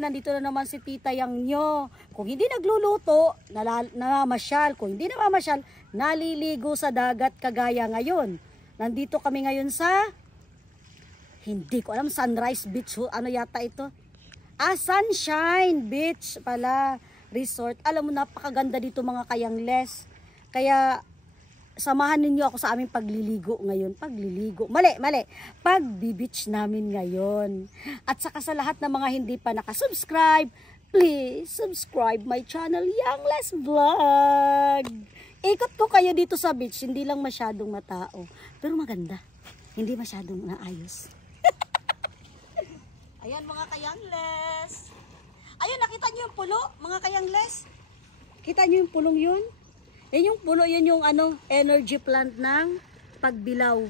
Ayan, nandito na naman si Tita Yang nyo. Kung hindi nagluluto, namamasyal. Kung hindi namamasyal, naliligo sa dagat kagaya ngayon. Nandito kami ngayon sa, hindi ko alam, Sunrise Beach. Ano yata ito? Sunshine Beach pala. Resort. Alam mo, napakaganda dito mga kayangles. Kaya, samahan ninyo ako sa aming pagliligo ngayon. Pagliligo. Mali. Pagbi-beach namin ngayon. At saka sa lahat ng mga hindi pa nakasubscribe, please subscribe my channel, Youngles Vlog. Ikot ko kayo dito sa beach. Hindi lang masyadong matao. Pero maganda. Hindi masyadong naayos. Ayan mga kayangles. Ayan, nakita nyo yung pulo, mga kayangles? Kita nyo yung pulong yun? Yan yung pulo, yan yung energy plant ng Pagbilao.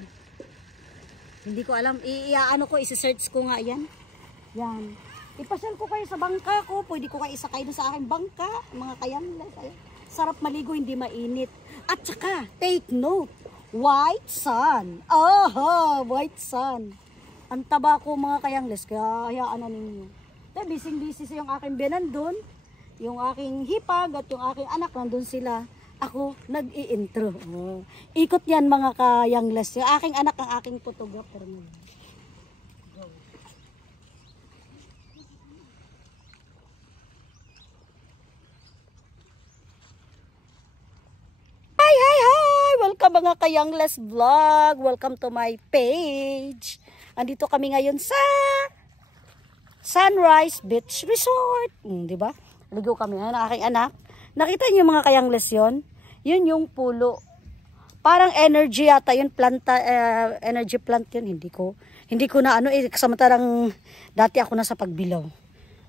Hindi ko alam, isi-search ko nga yan. Yan. Ipasyal ko kayo sa bangka ko, pwede ko kayo isakay doon sa aking bangka, mga kayangles. Ayan. Sarap maligo, hindi mainit. At saka, take note, white sun. White sun. Ang taba ko mga kayangles, kaya hayaan na ninyo. Busy-busy yung aking biyanan doon, yung aking hipag at yung aking anak nandun sila. Ako nag-i-intro. Ikot yan mga kayangles. Yung aking anak ang aking photographer. Go. Hi! Welcome mga kayangles vlog. Welcome to my page. Andito kami ngayon sa Sunrise Beach Resort. Di ba? Ligo kami ng aking anak. Nakita niyo mga kayangles yon? Yun yung pulo. Parang energy yata yun, energy plant yun. Hindi ko na samantarang dati ako nasa Pagbilao.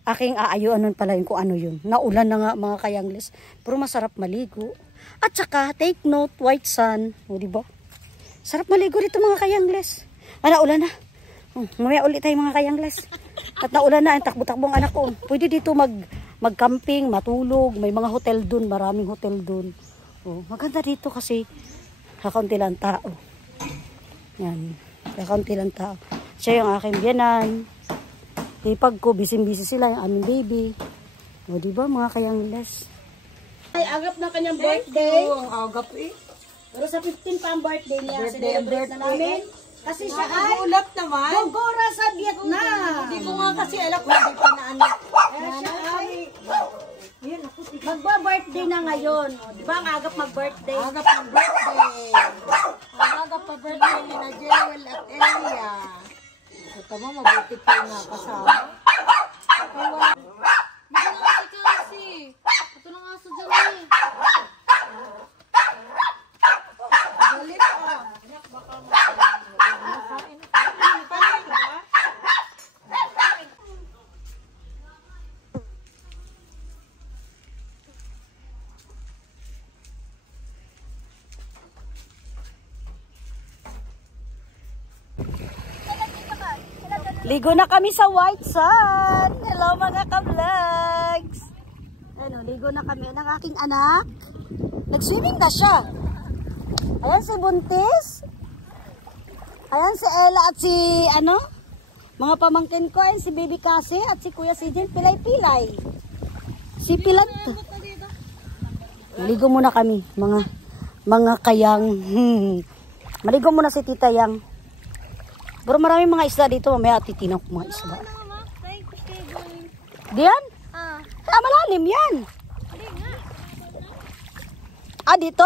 Aking aayuan pala yun kung ano yun. Naulan na nga mga kayangles. Pero masarap maligo. At saka, take note, white sun. O diba? Sarap maligo dito mga kayangles. Naulan na. Mamaya ulit tayo mga kayangles. At naulan na, ang takbo-takbo ang anak ko. Pwede dito mag-camping, matulog. May mga hotel dun, maraming hotel dun. Maganda dito kasi kakaunti lang tao. Yan, kakaunti lang tao. Siya yung aking biyanan. Ipag ko, busy-busy sila, yung aming baby. O diba mga kayangles? Ay, agap na kanyang birthday. Ang agap Pero sa 15 pa ang birthday niya. Celebrate na namin. Kasi siya ay ulap naman. gogora sa Vietnam. Hindi ko nga kasi alam kung hindi pa na anak. Siya ay magba-birthday na ngayon. Di ba ang agap mag-birthday? Agap ng birthday. Ang agap pa birthday ni na Jewel at Elia. Ito mo, mabuti pa na kasama. Hindi nga kasi. Ito na nga sa dyan eh. Galit baka ligo na kami sa white sun. Hello mga ka-vlogs. Ligo na kami ng aking anak. Nag-swimming na siya. Ayan si Buntis. Ayan si Ella at si mga pamangkin ko. Ayan si Baby Kasi at si Kuya Sidin. Pilay-pilay. Si Pilat. Maligo muna kami mga kayang. Maligo muna si Tita Yang. Pero maraming mga isla dito. Mamaya titinaw ko mga isla. Diyan? Malalim yan. Dito?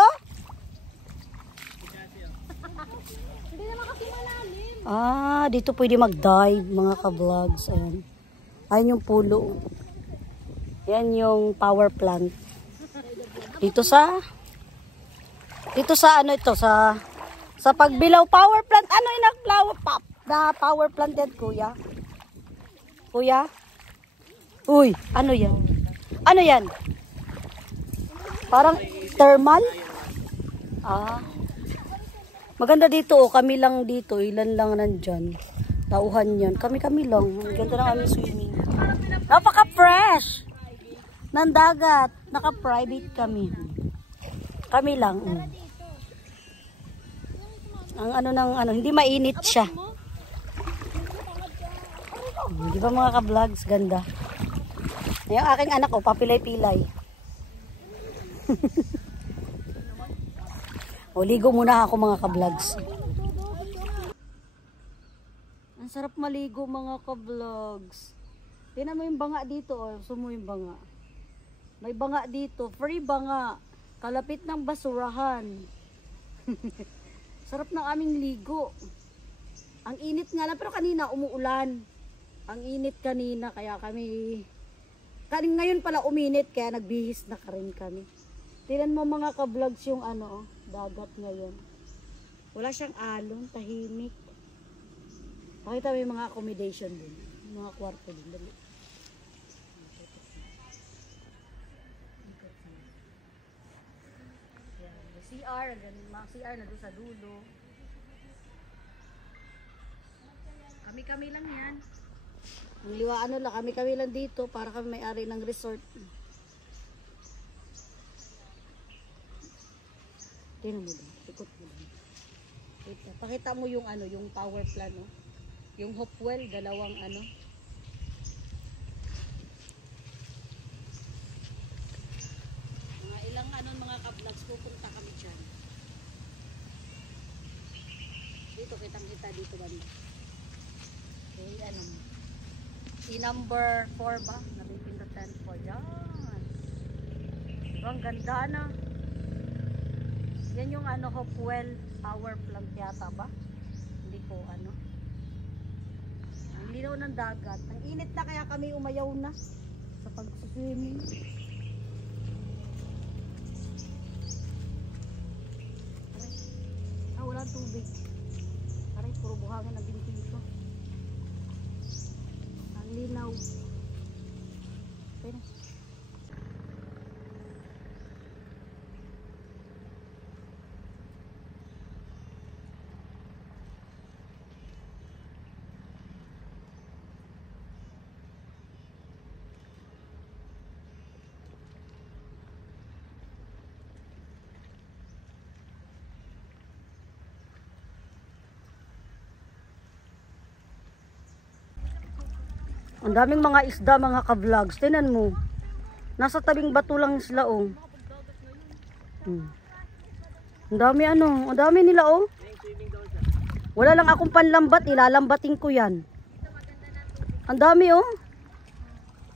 hindi naman kasi malalim. Dito pwede mag-dive mga ka-vlogs. Ayan. Ayan yung pulo. Yan yung power plant. Dito sa sa Pagbilao power plant. Ano yung power plant yan, kuya? Kuya? Uy, ano yan? Ano yan? Parang thermal? Maganda dito, kami lang dito. Ilan lang nandyan. Tauhan yan. Kami lang. Ganda ng aming swimming. Napaka-fresh ng dagat. Naka-private kami. Kami lang. Ang hindi mainit siya. Di ba mga ka-vlogs? Ganda. Yung aking anak ko, papilay-pilay. O, ligo muna ako mga ka-vlogs. Ang sarap maligo mga ka-vlogs. Tingnan mo yung banga dito, oh. Sumo yung banga. May banga dito, free banga. Kalapit ng basurahan. Sarap ng aming ligo. Ang init nga lang, pero kanina umuulan. Ang init kanina, kaya kami... Ngayon pala uminit, kaya nagbihis na ka rin kami. Tingnan mo mga ka-vlogs yung ano, dagat ngayon. Wala siyang alon, tahimik. Pakita mo yung mga accommodation din. Mga kwarto din. Dali. CR, mga CR na doon sa dulo. Kami-kami lang yan. Ang liwa ano lang, kami-kami lang dito para kami may-ari ng resort. Tingnan mo din, ikot mo din. Pakita mo yung ano, yung power plant, no? Yung Hopewell, dalawang ano. Mga ilang ano mga ka-vlogs, pupunta kami dyan. Dito, kitang-kita dito banda. Okay, ano. Si number 4 ba? Napipindutan po dyan. Ang ganda na. Yan yung ano, Hopewell power plant yata ba? Hindi ko ano. Ang linaw ng dagat. Ang init na kaya kami umayaw na sa pag-swimming. Walang tubig. Aray, puro buhangin na dito. Ang linaw. Okay na. Ang daming mga isda, mga ka-vlogs. Tingnan mo. Nasa tabing bato lang sila, oh. Ang dami ano. Ang dami nila, oh. Wala lang akong panlambat. Ilalambatin ko yan. Ang dami, oh.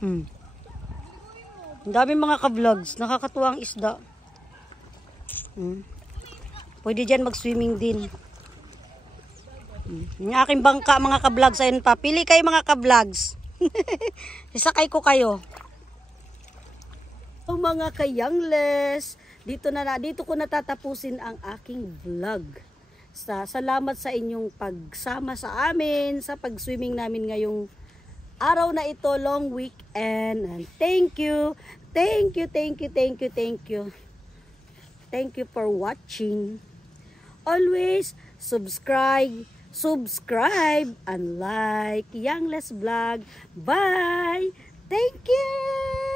Ang dami mga ka-vlogs. Nakakatuwa ang isda. Pwede dyan mag-swimming din. Yung aking bangka, mga ka-vlogs. Ayun pa. Pili kayo, mga ka-vlogs. Isakay ko kayo. Oh, mga ka-youngles, dito ko natatapusin ang aking vlog. Salamat sa inyong pagsama sa amin sa pag-swimming namin ngayong araw na ito, long weekend. And thank you. Thank you for watching. Always subscribe and like Youngles Vlog. Bye! Thank you!